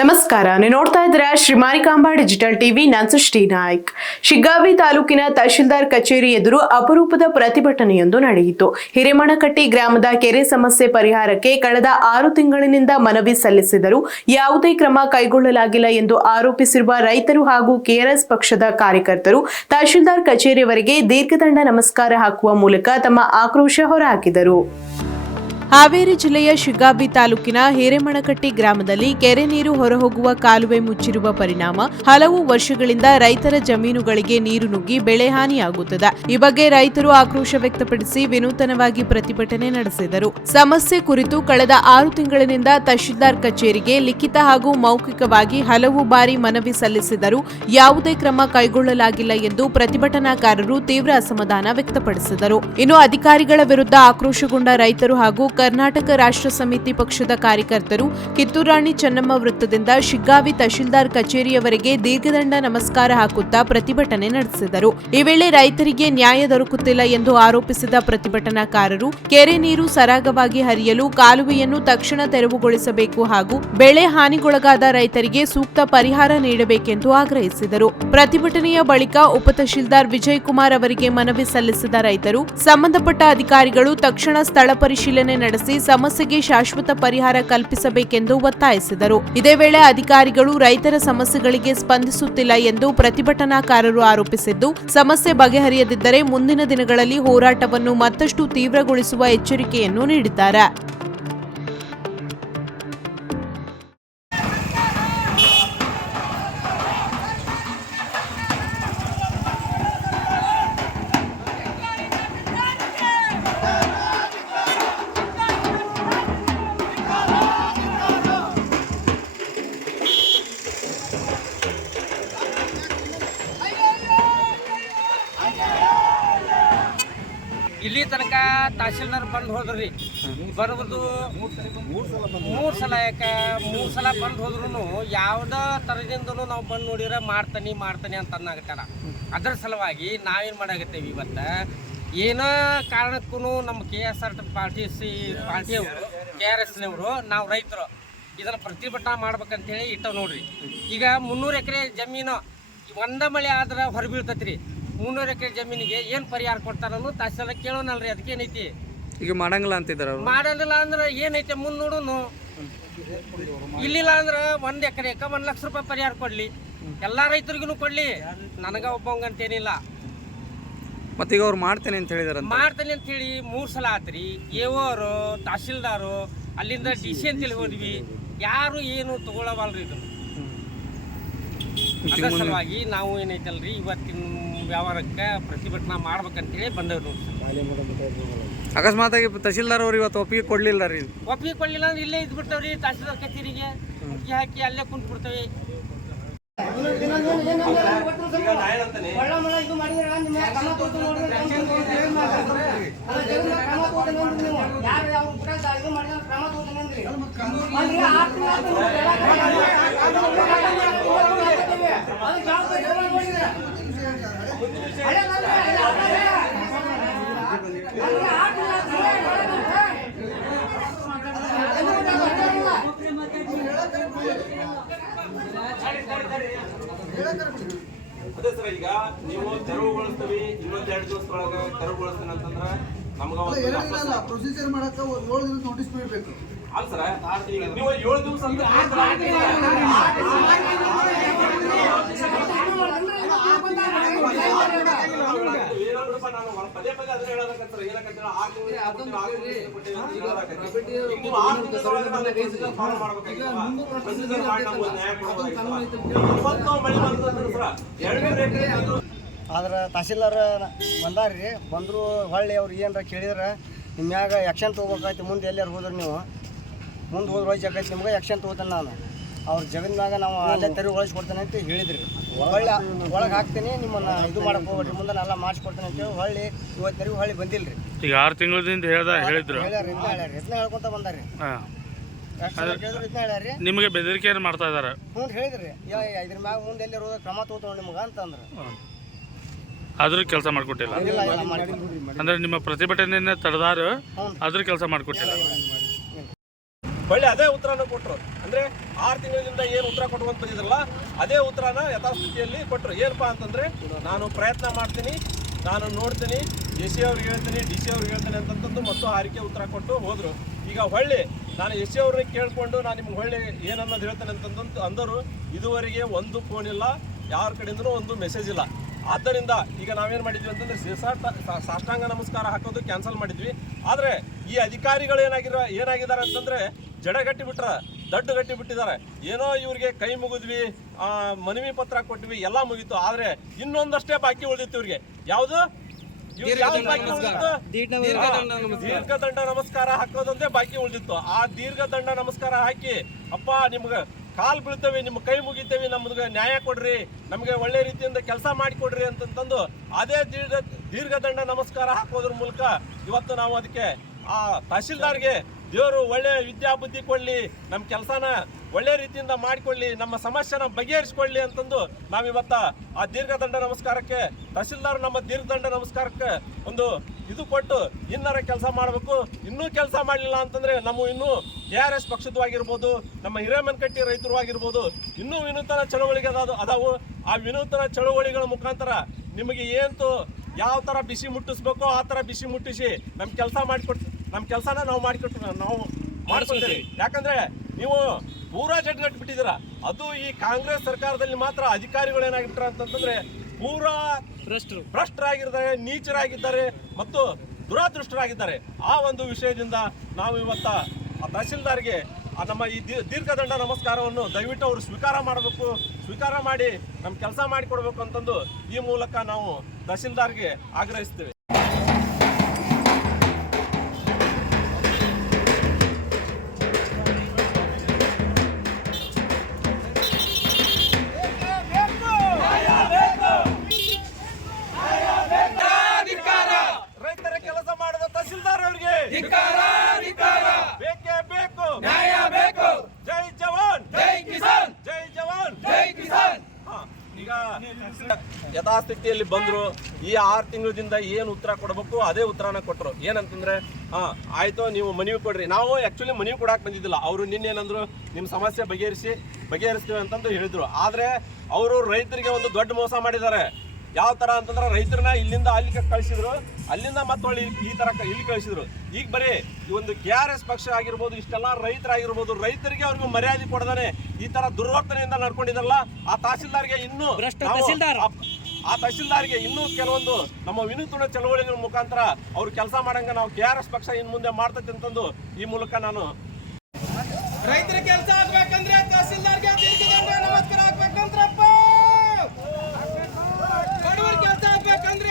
ನಮಸ್ಕಾರ, ನೀವು ನೋಡ್ತಾ ಇದ್ದೀರಾ ಶ್ರೀ ಮಾರಿಕಾಂಬಾ ಡಿಜಿಟಲ್ ಟಿವಿ. ನಾನು ಸೃಷ್ಟಿ ನಾಯ್ಕ್. ಶಿಗ್ಗಾವಿ ತಾಲೂಕಿನ ತಹಶೀಲ್ದಾರ್ ಕಚೇರಿ ಎದುರು ಅಪರೂಪದ ಪ್ರತಿಭಟನೆಯೊಂದು ನಡೆಯಿತು. ಹಿರೇಮಣಕಟ್ಟಿ ಗ್ರಾಮದ ಕೆರೆ ಸಮಸ್ಯೆ ಪರಿಹಾರಕ್ಕೆ ಕಳೆದ 6 ತಿಂಗಳಿನಿಂದ ಮನವಿ ಸಲ್ಲಿಸಿದರೂ ಯಾವುದೇ ಕ್ರಮ ಕೈಗೊಳ್ಳಲಾಗಿಲ್ಲ ಎಂದು ಆರೋಪಿಸಿರುವ ರೈತರು ಹಾಗೂ ಕೆಆರ್ಎಸ್ ಪಕ್ಷದ ಕಾರ್ಯಕರ್ತರು ತಹಶೀಲ್ದಾರ್ ಕಚೇರಿಯವರೆಗೆ ದೀರ್ಘದಂಡ ನಮಸ್ಕಾರ ಹಾಕುವ ಮೂಲಕ ತಮ್ಮ ಆಕ್ರೋಶ ಹೊರಹಾಕಿದರು. ಹಾವೇರಿ ಜಿಲ್ಲೆಯ ಶಿಗ್ಗಾವಿ ತಾಲೂಕಿನ ಹಿರೇಮಣಕಟ್ಟಿ ಗ್ರಾಮದಲ್ಲಿ ಕೆರೆ ನೀರು ಹೊರಹೋಗುವ ಕಾಲುವೆ ಮುಚ್ಚಿರುವ ಪರಿಣಾಮ ಹಲವು ವರ್ಷಗಳಿಂದ ರೈತರ ಜಮೀನುಗಳಿಗೆ ನೀರು ನುಗ್ಗಿ ಬೆಳೆ ಹಾನಿಯಾಗುತ್ತದೆ. ಈ ಬಗ್ಗೆ ರೈತರು ಆಕ್ರೋಶ ವ್ಯಕ್ತಪಡಿಸಿ ವಿನೂತನವಾಗಿ ಪ್ರತಿಭಟನೆ ನಡೆಸಿದರು. ಸಮಸ್ಯೆ ಕುರಿತು ಕಳೆದ 6 ತಿಂಗಳಿನಿಂದ ತಹಶೀಲ್ದಾರ್ ಕಚೇರಿಗೆ ಲಿಖಿತ ಹಾಗೂ ಮೌಖಿಕವಾಗಿ ಹಲವು ಬಾರಿ ಮನವಿ ಸಲ್ಲಿಸಿದರೂ ಯಾವುದೇ ಕ್ರಮ ಕೈಗೊಳ್ಳಲಾಗಿಲ್ಲ ಎಂದು ಪ್ರತಿಭಟನಾಕಾರರು ತೀವ್ರ ಅಸಮಾಧಾನ ವ್ಯಕ್ತಪಡಿಸಿದರು. ಇನ್ನು ಅಧಿಕಾರಿಗಳ ವಿರುದ್ಧ ಆಕ್ರೋಶಗೊಂಡ ರೈತರು ಹಾಗೂ ಕರ್ನಾಟಕ ರಾಷ್ಟ್ರ ಸಮಿತಿ ಪಕ್ಷದ ಕಾರ್ಯಕರ್ತರು ಕಿತ್ತೂರಾಣಿ ಚೆನ್ನಮ್ಮ ವೃತ್ತದಿಂದ ಶಿಗ್ಗಾವಿ ತಹಶೀಲ್ದಾರ್ ಕಚೇರಿಯವರೆಗೆ ದೀರ್ಘದಂಡ ನಮಸ್ಕಾರ ಹಾಕುತ್ತಾ ಪ್ರತಿಭಟನೆ ನಡೆಸಿದರು. ಈ ವೇಳೆ ರೈತರಿಗೆ ನ್ಯಾಯ ದೊರಕುತ್ತಿಲ್ಲ ಎಂದು ಆರೋಪಿಸಿದ ಪ್ರತಿಭಟನಾಕಾರರು ಕೆರೆ ನೀರು ಸರಾಗವಾಗಿ ಹರಿಯಲು ಕಾಲುವೆಯನ್ನು ತಕ್ಷಣ ತೆರವುಗೊಳಿಸಬೇಕು ಹಾಗೂ ಬೆಳೆ ಹಾನಿಗೊಳಗಾದ ರೈತರಿಗೆ ಸೂಕ್ತ ಪರಿಹಾರ ನೀಡಬೇಕೆಂದು ಆಗ್ರಹಿಸಿದರು. ಪ್ರತಿಭಟನೆಯ ಬಳಿಕ ಉಪತಹಶೀಲ್ದಾರ್ ವಿಜಯ್ ಕುಮಾರ್ ಅವರಿಗೆ ಮನವಿ ಸಲ್ಲಿಸಿದ ರೈತರು ಸಂಬಂಧಪಟ್ಟ ಅಧಿಕಾರಿಗಳು ತಕ್ಷಣ ಸ್ಥಳ ಪರಿಶೀಲನೆ ನಡೆಸಿ ಸಮಸ್ಯೆಗೆ ಶಾಶ್ವತ ಪರಿಹಾರ ಕಲ್ಪಿಸಬೇಕೆಂದು ಒತ್ತಾಯಿಸಿದರು. ಇದೇ ವೇಳೆ ಅಧಿಕಾರಿಗಳು ರೈತರ ಸಮಸ್ಯೆಗಳಿಗೆ ಸ್ಪಂದಿಸುತ್ತಿಲ್ಲ ಎಂದು ಪ್ರತಿಭಟನಾಕಾರರು ಆರೋಪಿಸಿದ್ದು, ಸಮಸ್ಯೆ ಬಗೆಹರಿಯದಿದ್ದರೆ ಮುಂದಿನ ದಿನಗಳಲ್ಲಿ ಹೋರಾಟವನ್ನು ಮತ್ತಷ್ಟು ತೀವ್ರಗೊಳಿಸುವ ಎಚ್ಚರಿಕೆಯನ್ನು ನೀಡಿದ್ದಾರೆ. ಇಲ್ಲಿ ತನಕ ತಹಶೀಲ್ದಾರ್ ಬಂದು ಹೋದ್ರಿ, ಬರೋದು 3 ಸಲ ಯಾಕೆ 3 ಸಲ ಬಂದು ಹೋದ್ರೂ ಯಾವುದೇ ಥರದಿಂದಲೂ ನಾವು ಬಂದು ನೋಡಿದ್ರೆ ಮಾಡ್ತಾನೆ ಅಂತ ಅನ್ನಾಗತ್ತಾರ. ಅದರ ಸಲುವಾಗಿ ನಾವೇನು ಮಾಡಾಗತ್ತೇವೆ, ಇವತ್ತು ಏನೋ ಕಾರಣಕ್ಕೂ ನಮ್ಮ KSR ಪಾರ್ಟಿಯವರು KRSನವರು ನಾವು ರೈತರು ಇದನ್ನು ಪ್ರತಿಭಟನೆ ಮಾಡ್ಬೇಕಂತೇಳಿ ಇಟ್ಟವು ನೋಡ್ರಿ. ಈಗ 300 ಎಕರೆ ಜಮೀನು ಒಂದೇ ಮಳೆ ಆದ್ರೆ ಹೊರಬೀಳ್ತೈತ್ರಿ. 300 ಎಕರೆ ಜಮೀನಿಗೆ ಏನು ಪರಿಹಾರ ಕೊಡ್ತಾರನ್ನು ತಹಶೀಲ್ದಾರ್ ಕೇಳೋನಲ್ರಿ. ಅದಕ್ಕೆ ಏನೈತಿ ಈಗ ಮಾಡಂಗಿಲ್ಲ ಅಂತಿದ್ದಾರೆ. ಮಾಡಂಗಿಲ್ಲ ಅಂದ್ರೆ ಏನೈತೆ ಮುಂದೆ ನೋಡೋನು. ಇಲ್ಲಿಲ್ಲ ಅಂದ್ರೆ 1 ಎಕರೆಗೆ 1 ಲಕ್ಷ ರೂಪಾಯಿ ಪರಿಹಾರ ಕೊಡ್ಲಿ, ಎಲ್ಲ ರೈತರಿಗೂ ಕೊಡ್ಲಿ, ನನಗ ಒಬ್ಬಂಗಂತೇನಿಲ್ಲ. ಮತ್ತೀಗ ಅವ್ರು ಮಾಡ್ತೇನೆ ಅಂತ ಹೇಳಿದಾರೆ. ಮಾಡ್ತೇನೆ ಅಂತ ಹೇಳಿ 3 ಸಲ ಆತ್ರಿ. ಎಒರು ತಹಶೀಲ್ದಾರು ಅಲ್ಲಿಂದ DC ಅಂತೇಳಿ ಹೋದ್ವಿ, ಯಾರು ಏನು ತಗೊಳ್ಳವಲ್ರಿ. ಇದು ಅದರ ಸಲುವಾಗಿ ನಾವು ಏನೈತಲ್ರಿ ಇವತ್ತಿನ ವ್ಯವಹಾರಕ್ಕೆ ಪ್ರತಿಭಟನೆ ಮಾಡ್ಬೇಕಂತೇಳಿ ಬಂದವ್ರು. ಅಕಸ್ಮಾತ್ ಆಗಿ ತಹಶೀಲ್ದಾರ್ ಅವ್ರು ಇವತ್ತು ಒಪ್ಪಿಗೆ ಕೊಡ್ಲಿಲ್ಲ ರೀ. ಒಪ್ಪಿಗೆ ಕೊಡ್ಲಿಲ್ಲ ಅಂದ್ರೆ ಇಲ್ಲೇ ಇದ್ಬಿಡ್ತಾವ್ರಿ. ತಹಶೀಲ್ದಾರ್ ಕಚೇರಿಗೆ ಮುಟ್ಟಿ ಹಾಕಿ ಅಲ್ಲೇ ಕುಂತ್ ಬಿಡ್ತೇವೆ. ಅದೇ ಸರ್, ಈಗ ನೀವು ತೆರವುಗೊಳಿಸ್ತೀವಿ 22 ದಿವಸದೊಳಗೆ ತೆರವುಗೊಳಿಸ್ತೀನಿ ಅಂತಂದ್ರೆ ನಮ್ಗೆ ಪ್ರೊಸೀಜರ್ ಮಾಡಕ್ಕೆ 7 ದಿನ ನೋಟಿಸ್ ಕೊಡಬೇಕು. ಅಲ್ಲ ಸರ್, ಈಗ ನೀವು 7 ದಿವಸ ಅಂತ ನಾನು ಪದೇ ಅದನ್ನ ಹೇಳೋದಕ್ಕೆ ಏನಕ್ಕಂತ ಆದ್ರೆ ತಹಶೀಲ್ದಾರ್ ಬಂದಾರ್ರಿ. ಬಂದರು ಹೊಳ್ಳಿ ಅವ್ರು ಏನಾರ ಕೇಳಿದ್ರೆ ನಿಮ್ಮ ಮ್ಯಾಗ ಆ್ಯಕ್ಷನ್ ತೊಗೋಬೇಕಾಯ್ತು. ಮುಂದೆ ಎಲ್ಲಾರು ಹೋದ್ರೆ ನೀವು ಮುಂದೆ ಹೋದ್ರೆ ವಯಸ್ಸಾಗೈತೆ ನಿಮ್ಗೆ ಆ್ಯಕ್ಷನ್ ತೊಗೋತಾನೆ. ನಾನು ಅವ್ರ ಜಗದ ಮ್ಯಾಗ ನಾವು ಅಲ್ಲೇ ತೆರವುಗೊಳಿಸ್ಕೊಡ್ತೇನೆ ಅಂತ ಹೇಳಿದ್ರಿ. ಹೊಳ್ಳಿ ಒಳಗೆ ಹಾಕ್ತೀನಿ, ನಿಮ್ಮನ್ನು ಇದು ಮಾಡಕ್ಕೆ ಹೋಗ್ಬೇಡ್ರಿ, ಮುಂದೆ ಎಲ್ಲ ಮಾಡಿಸ್ಕೊಡ್ತೇನೆ ಅಂತೇಳಿ ಹೊಳ್ಳಿ ಇವತ್ತು ಹೊಳ್ಳಿ ಬಂದಿಲ್ಲ ರೀ. ಈಗ 6 ತಿಂಗಳಿಂದ ಹೇಳಿದ್ರು. ಇದನ್ನ ಹೇಳ್ಕೊಂತ ಬಂದಾರ್ರಿ. ಕೇಳಿದ್ರು ಇದನ್ನ ಹೇಳ್ಯಾರಿ. ನಿಮಗೆ ಬೆದರಿಕೆ ಏನು ಮಾಡ್ತಾ ಇದಾರೆ? ಹ್ಞೂ ಹೇಳಿದ್ರಿ. ಇದ್ರ ಮ್ಯಾಗ ಮುಂದೆ ಎಲ್ಲರೂ ಕ್ರಮ ತೊಗೋತಾವ ನಿಮ್ಗೆ ಅಂತಂದ್ರೆ. ಆದ್ರೂ ಕೆಲಸ ಮಾಡಿಕೊಟ್ಟಿಲ್ಲ ಅಂದ್ರೆ ನಿಮ್ಮ ಪ್ರತಿಭಟನೆಯನ್ನ ತಡೆದಾರು ಆದ್ರೂ ಕೆಲಸ ಮಾಡಿಕೊಟ್ಟಿಲ್ಲ. ಒಳ್ಳೆ ಅದೇ ಉತ್ತರನ ಕೊಟ್ಟರು. ಅಂದ್ರೆ 6 ತಿಂಗಳಿಂದ ಏನು ಉತ್ತರ ಕೊಟ್ಟುವಂತ ಬಂದಿದ್ರಲ್ಲ ಅದೇ ಉತ್ತರನ ಯಥಾಸ್ಥಿತಿಯಲ್ಲಿ ಕೊಟ್ಟರು. ಏನಪ್ಪಾ ಅಂತಂದ್ರೆ ನಾನು ಪ್ರಯತ್ನ ಮಾಡ್ತೀನಿ, ನಾನು ನೋಡ್ತೀನಿ, ಎಸ್ ಸಿ ಅವ್ರಿಗೆ ಹೇಳ್ತೀನಿ, ಡಿ ಸಿ ಅವ್ರಿಗೆ ಹೇಳ್ತೀನಿ ಅಂತಂದು ಮತ್ತು ಹಾರಿಕೆ ಉತ್ತರ ಕೊಟ್ಟು ಹೋದ್ರು. ಈಗ ಹೊಳ್ಳಿ ನಾನು ಎಸ್ ಸಿ ಅವ್ರನ್ನ ಕೇಳಿಕೊಂಡು ನಾನು ನಿಮ್ಗೆ ಹೊಳ್ಳಿ ಏನನ್ನೋದು ಹೇಳ್ತೇನೆ ಅಂತಂದು ಅಂದರು. ಇದುವರೆಗೆ ಒಂದು ಫೋನ್ ಇಲ್ಲ, ಯಾರ ಕಡೆಯಿಂದನೂ ಒಂದು ಮೆಸೇಜ್ ಇಲ್ಲ. ಆದ್ದರಿಂದ ಈಗ ನಾವೇನು ಮಾಡಿದ್ವಿ ಅಂತಂದ್ರೆ ಸಾಷ್ಟಾಂಗ ನಮಸ್ಕಾರ ಹಾಕೋದು ಕ್ಯಾನ್ಸಲ್ ಮಾಡಿದ್ವಿ. ಆದರೆ ಈ ಅಧಿಕಾರಿಗಳು ಏನಾಗಿದ್ದಾರೆ ಅಂತಂದ್ರೆ ಜಡಗಟ್ಟಿ ಬಿಟ್ರ, ದಡ್ಡು ಗಟ್ಟಿ ಬಿಟ್ಟಿದ್ದಾರೆ. ಏನೋ ಇವ್ರಿಗೆ ಕೈ ಮುಗಿದ್ವಿ, ಮನವಿ ಪತ್ರ ಕೊಟ್ವಿ, ಎಲ್ಲ ಮುಗೀತು. ಆದರೆ ಇನ್ನೊಂದಷ್ಟೇ ಬಾಕಿ ಉಳಿದಿತ್ತು ಇವ್ರಿಗೆ. ಯಾವುದು ದೀರ್ಘದಂಡ ನಮಸ್ಕಾರ ಹಾಕೋದಂತೆ ಬಾಕಿ ಉಳಿದಿತ್ತು. ಆ ದೀರ್ಘದಂಡ ನಮಸ್ಕಾರ ಹಾಕಿ ಅಪ್ಪ ನಿಮ್ಗೆ ಕಾಲ್ ಬೀಳ್ತೇವೆ, ನಿಮ್ಮ ಕೈ ಮುಗಿತೇವೆ, ನಮ್ಗೆ ನ್ಯಾಯ ಕೊಡ್ರಿ, ನಮಗೆ ಒಳ್ಳೆ ರೀತಿಯಿಂದ ಕೆಲಸ ಮಾಡಿಕೊಡ್ರಿ ಅಂತಂದು ಅದೇ ದೀರ್ಘದಂಡ ನಮಸ್ಕಾರ ಹಾಕೋದ್ರ ಮೂಲಕ ಇವತ್ತು ನಾವು ಅದಕ್ಕೆ ಆ ತಹಶೀಲ್ದಾರ್ಗೆ ದೇವರು ಒಳ್ಳೆ ವಿದ್ಯಾಬುದ್ಧಿ ಕೊಡ್ಲಿ, ನಮ್ಮ ಕೆಲಸನ ಒಳ್ಳೆ ರೀತಿಯಿಂದ ಮಾಡಿಕೊಳ್ಳಿ, ನಮ್ಮ ಸಮಸ್ಯೆನ ಬಗೆಹರಿಸ್ಕೊಳ್ಳಿ ಅಂತಂದು ನಾವಿವತ್ತ ಆ ದೀರ್ಘದಂಡ ನಮಸ್ಕಾರಕ್ಕೆ ತಹಶೀಲ್ದಾರ್ ನಮ್ಮ ದೀರ್ಘದಂಡ ನಮಸ್ಕಾರಕ್ಕೆ ಒಂದು ಇದು ಕೊಟ್ಟು ಇನ್ನರ ಕೆಲಸ ಮಾಡಬೇಕು. ಇನ್ನೂ ಕೆಲಸ ಮಾಡಲಿಲ್ಲ ಅಂತಂದ್ರೆ ನಮ್ಮ ಇನ್ನೂ KRS ಪಕ್ಷದ್ದು ಆಗಿರ್ಬೋದು, ನಮ್ಮ ಹಿರೇಮನಕಟ್ಟಿ ರೈತರು ಆಗಿರ್ಬೋದು, ಇನ್ನೂ ವಿನೂತನ ಚಳವಳಿಗೆ ಅದಾವು. ಆ ವಿನೂತನ ಚಳವಳಿಗಳ ಮುಖಾಂತರ ನಿಮಗೆ ಏನು ಯಾವ ಥರ ಬಿಸಿ ಮುಟ್ಟಿಸ್ಬೇಕೋ ಆ ಥರ ಬಿಸಿ ಮುಟ್ಟಿಸಿ ನಮ್ಮ ಕೆಲಸ ನಮ್ಮ ಕೆಲಸನ ನಾವು ಮಾಡ್ಕೊಳ್ತೀವಿ. ಯಾಕಂದ್ರೆ ನೀವು ಪೂರಾ ಜಡ್ಗಟ್ಟು ಬಿಟ್ಟಿದ್ದೀರಾ. ಅದು ಈ ಕಾಂಗ್ರೆಸ್ ಸರ್ಕಾರದಲ್ಲಿ ಮಾತ್ರ ಅಧಿಕಾರಿಗಳು ಏನಾಗಿಬಿಟ್ರ ಅಂತಂದ್ರೆ ಪೂರಾ ಭ್ರಷ್ಟರಾಗಿದ್ದಾರೆ, ನೀಚರಾಗಿದ್ದಾರೆ ಮತ್ತು ದುರಾದೃಷ್ಟರಾಗಿದ್ದಾರೆ. ಆ ಒಂದು ವಿಷಯದಿಂದ ನಾವು ಇವತ್ತ ಆ ತಹಶೀಲ್ದಾರ್ಗೆ ನಮ್ಮ ಈ ದೀರ್ಘದಂಡ ನಮಸ್ಕಾರವನ್ನು ದಯವಿಟ್ಟು ಅವರು ಸ್ವೀಕಾರ ಮಾಡಬೇಕು, ಸ್ವೀಕಾರ ಮಾಡಿ ನಮ್ಮ ಕೆಲಸ ಮಾಡಿಕೊಡ್ಬೇಕು ಅಂತಂದು ಈ ಮೂಲಕ ನಾವು ತಹಶೀಲ್ದಾರ್ಗೆ ಆಗ್ರಹಿಸ್ತೇವೆ. ರೈತರ ಕೆಲಸ ಮಾಡಿದ ತಹಶೀಲ್ದಾರ್ ಅವರಿಗೆ ಬೇಕೇ ಬೇಕು, ನ್ಯಾಯ ಬೇಕು. ಜೈ ಜವಾನ್, ಜೈ ಕಿಸಾನ್, ಜೈ ಜವಾನ್, ಜೈ ಕಿಸಾನ್. ಈಗ ಯಥಾಸ್ಥಿತಿಯಲ್ಲಿ ಬಂದ್ರು. ಈ 6 ತಿಂಗಳಿಂದ ಏನು ಉತ್ತರ ಕೊಡಬೇಕು ಅದೇ ಉತ್ತರನ ಕೊಟ್ಟರು. ಏನಂತಂದ್ರೆ ಆಯ್ತು ನೀವು ಮನವಿ ಕೊಡ್ರಿ. ನಾವು ಆಕ್ಚುಲಿ ಮನವಿ ಕೊಡಕ್ಕೆ ಬಂದಿದ್ದಿಲ್ಲ. ಅವರು ನಿನ್ನೇನಂದ್ರು ನಿಮ್ಮ ಸಮಸ್ಯೆ ಬಗೆಹರಿಸ್ತೀವಿ ಅಂತಂದು ಹೇಳಿದ್ರು. ಆದ್ರೆ ಅವರು ರೈತರಿಗೆ ಒಂದು ದೊಡ್ಡ ಮೋಸ ಮಾಡಿದ್ದಾರೆ. ಯಾವ ತರ ಅಂತಂದ್ರೆ ರೈತರನ್ನ ಇಲ್ಲಿಂದ ಅಲ್ಲಿ ಕಳಿಸಿದ್ರು, ಅಲ್ಲಿಂದ ಮತ್ತೊಳ್ಳಿ ಈ ತರ ಇಲ್ಲಿ ಕಳಿಸಿದ್ರು. ಈಗ ಬರೀ ಈ ಒಂದು KRS ಪಕ್ಷ ಆಗಿರ್ಬೋದು, ಇಷ್ಟೆಲ್ಲ ರೈತರಾಗಿರ್ಬೋದು, ರೈತರಿಗೆ ಅವ್ರಿಗೂ ಮರ್ಯಾದೆ ಕೊಡದಾನೆ ಈ ತರ ದುರ್ವರ್ತನೆಯಿಂದ ನಡ್ಕೊಂಡಿದಾರಲ್ಲ, ಆ ತಹಶೀಲ್ದಾರ್ಗೆ ಇನ್ನೂ ಇನ್ನೂ ಕೆಲವೊಂದು ನಮ್ಮ ವಿನೂತನ ಚಳವಳಿಗಳ ಮುಖಾಂತರ ಅವ್ರು ಕೆಲಸ ಮಾಡಂಗ ನಾವು KRS ಪಕ್ಷ ಇನ್ ಮುಂದೆ ಮಾಡ್ತೈತೆ ಅಂತಂದು ಈ ಮೂಲಕ ನಾನು ರೈತರ ಕೆಲಸ ಆಗ್ಬೇಕಂದ್ರೆ ತಹಶೀಲ್ದಾರ್ಗೆ ನಮಸ್ಕಾರ ಆಗ್ಬೇಕಂದ್ರಪ್ಪ, ಬಡವರ ಕೆಲಸ ಆಗ್ಬೇಕಂದ್ರೆ